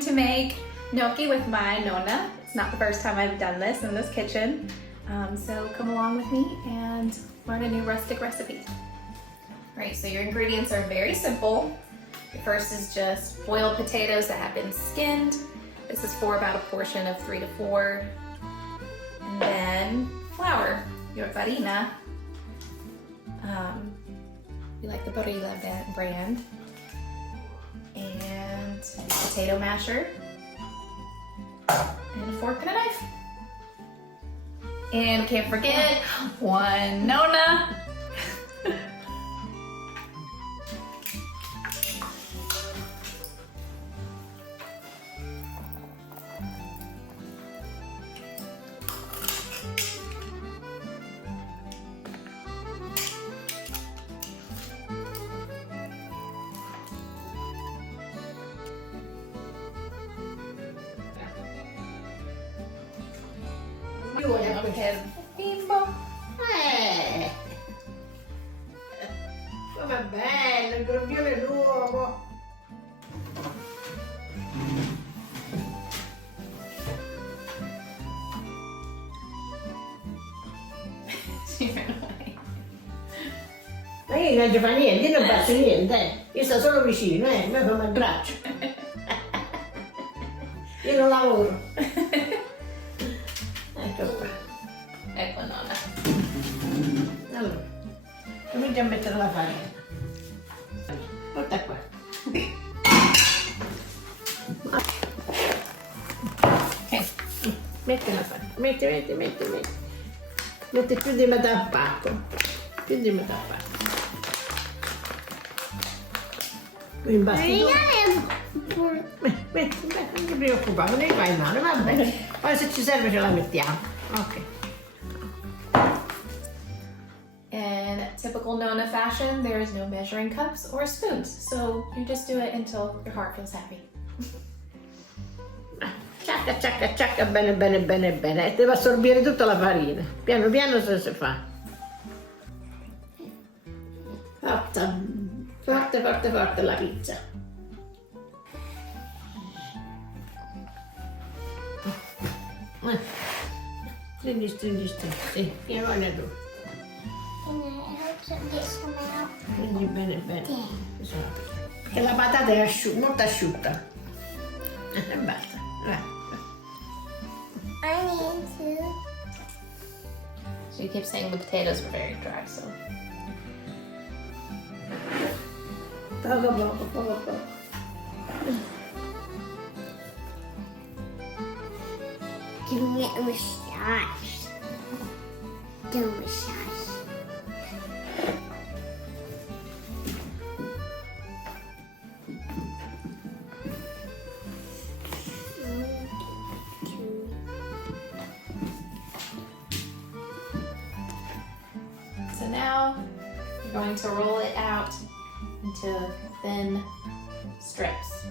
going to make gnocchi with my Nonna. It's not the first time I've done this in this kitchen. So come along with me and learn a new rustic recipe. All right, so your ingredients are very simple. The first is just boiled potatoes that have been skinned. This is for about a portion of 3 to 4. And then flour, your farina. We like the Barilla brand. And potato masher. And a fork and a knife. And can't forget one Nonna. Perché bimbo. Com'è bello, il grembiule nuovo. Ma io non ci fa niente, io non faccio niente, io sto solo vicino, a me fa il braccio. Io non lavoro. Ecco qua. Ecco Nonna. Allora, comincia a mettere la farina. Porta qua. Ok. Metti la farina, metti. Metti più di metà al pacco. Più di metà al pacco. Poi imbasti. Metti, non ti preoccupare, non ne fai male, va bene. Poi se ci serve ce la mettiamo. Ok. In typical Nonna fashion, there is no measuring cups or spoons, so you just do it until your heart feels happy. Ciacca, bene. E deve assorbire tutta la farina. Piano piano se si fa. Forte la pizza. Stringi. Sì, piano tu. Can I help get some out? Quindi bene. Perché la patata è molto asciutta. E basta. I need to. She keeps saying the potatoes were very dry, so. Poco. Give me a massage. Do a massage. So now you're going to roll it out into thin strips.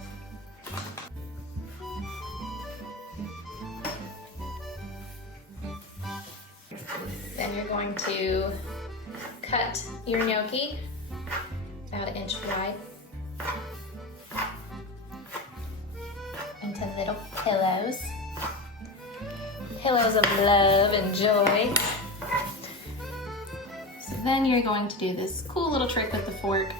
Then you're going to cut your gnocchi about 1 inch wide into little pillows. Pillows of love and joy. So then you're going to do this cool little trick with the fork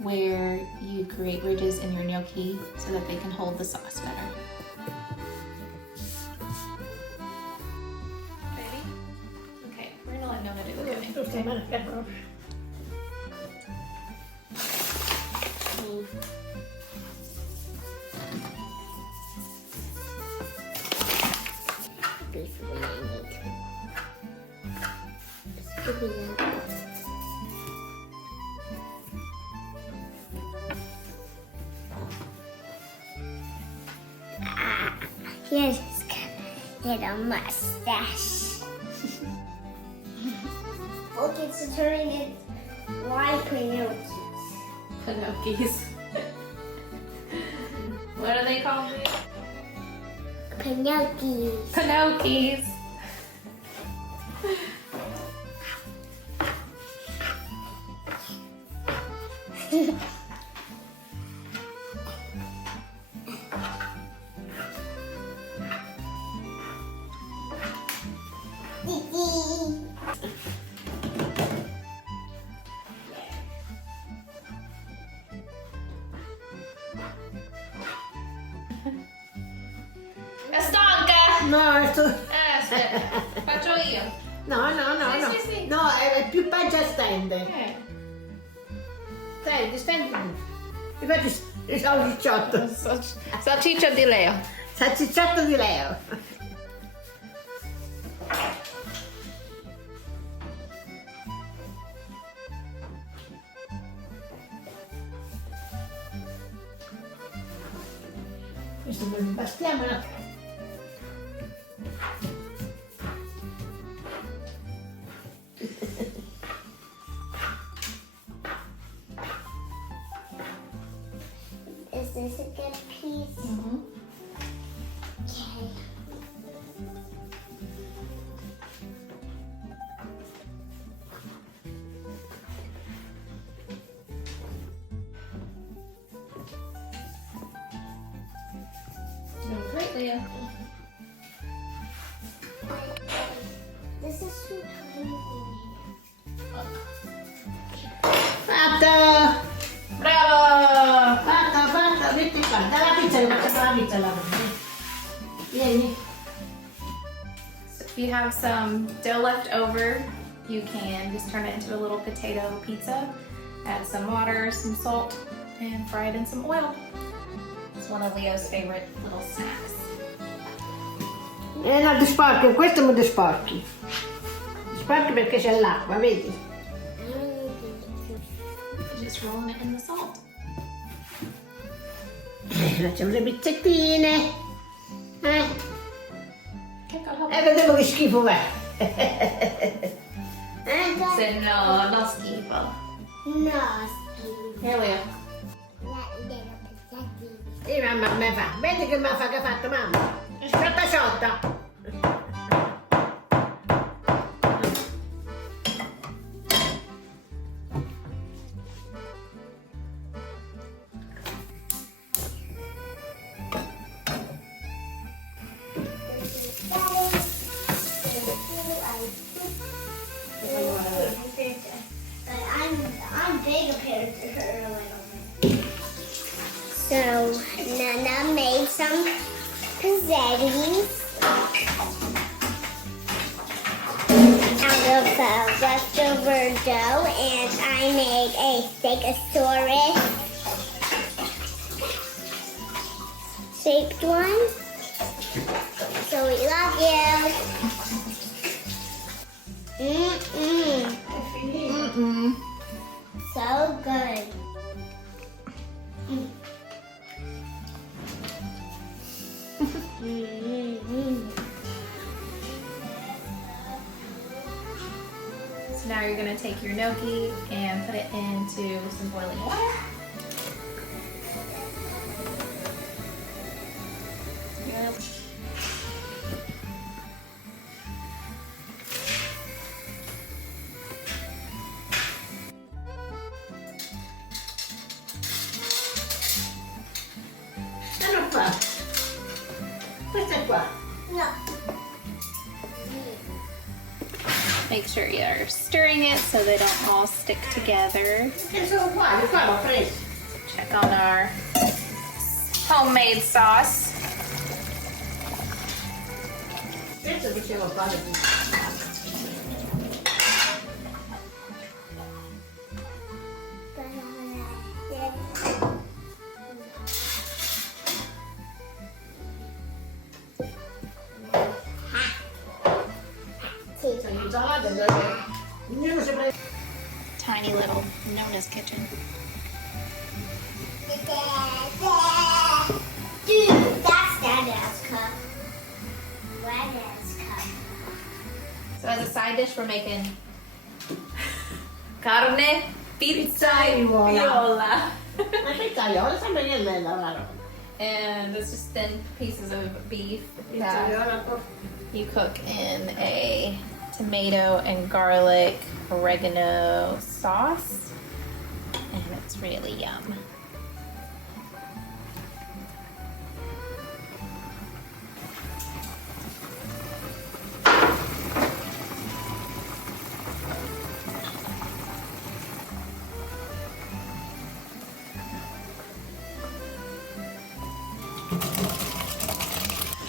where you create ridges in your gnocchi so that they can hold the sauce better. Ready? Okay, we're gonna let Nonna do the cooking. Okay? This is what I need. This could be Here's his little mustache. Okay, so turning it white pinocchios. Pinocchios. What are they called? Pinocchios. Pinocchios. No, Aspetta, faccio io. no, no. Sì, sì. No, è più peggio stende. Stendi. Mi faccio il salsicciotto. Salsiccia di Leo. Salsicciotto di Leo. Questo lo impastiamo. Is this a good piece? Mm-hmm. Okay. Doing great, Leo. This is too tiny. Fatto! Bravo! Fatto, metti qua. Dalla pizza, che facciamo la pizza là. Vieni. So if you have some dough left over, you can just turn it into a little potato pizza. Add some water, some salt, and fry it in some oil. It's one of Leo's favorite little snacks. No, ti sporchi, questo me lo sporchi. Sporchi perché c'è l'acqua, vedi? Just rolling it in the salt. Facciamo le pizzettine. Ecco, Vediamo che schifo va. Se no, no schifo. No, Steve. Here, Leo. Sì, mamma mi fa. Vedi che mi fa che ha fatto, mamma? Sciolta sciolta. But I'm big compared to her a little. So Nana made some pizzettis out of leftover dough, and I made a stegosaurus shaped one. So we love you. So good. So now you're gonna take your gnocchi and put it into some boiling water. Yep. Sono qua. Questa è qua. No. Make sure you're stirring it so they don't all stick together. Che sono qua l'ho preso. Check on our homemade sauce. Penso che ce l'ho qua. Ognuno si prende. Tiny little Nonna's kitchen. Dude, that's Dada's cup. Dada's cup. So as a side dish, we're making carne pizzaiola. Ma pizzaiola sembra che è bella la roba. And it's just thin pieces of beef that Pizzaiola. you cook in a tomato and garlic oregano sauce. And it's really yum.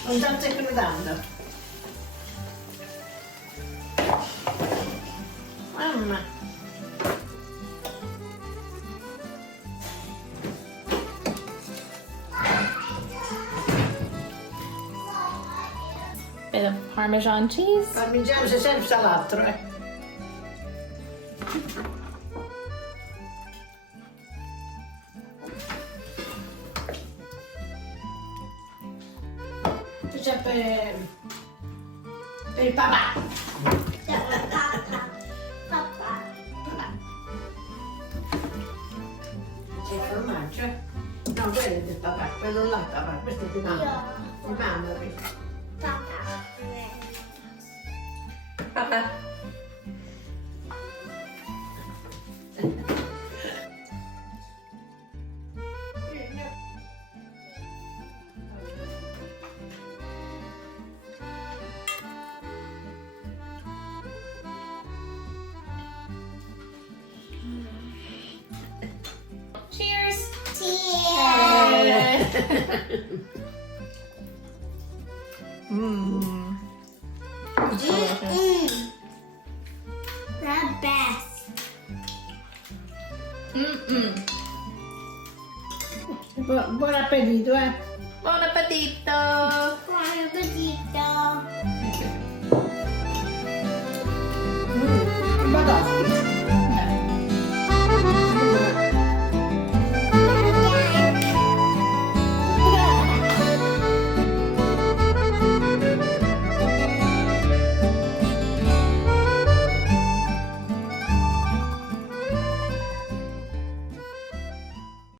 Non già stai crudando. Mamma. Bit of Parmesan cheese. Parmigiano c'è sempre l'altro, C'è per il papà. C'è il formaggio? No, quello è del papà, quello là papà, questo è di mamma. Di mamma. Papa. Cheers. Cheers. Mmm. Delicious. The best. Buon appetito, Buon appetito. Buon appetito.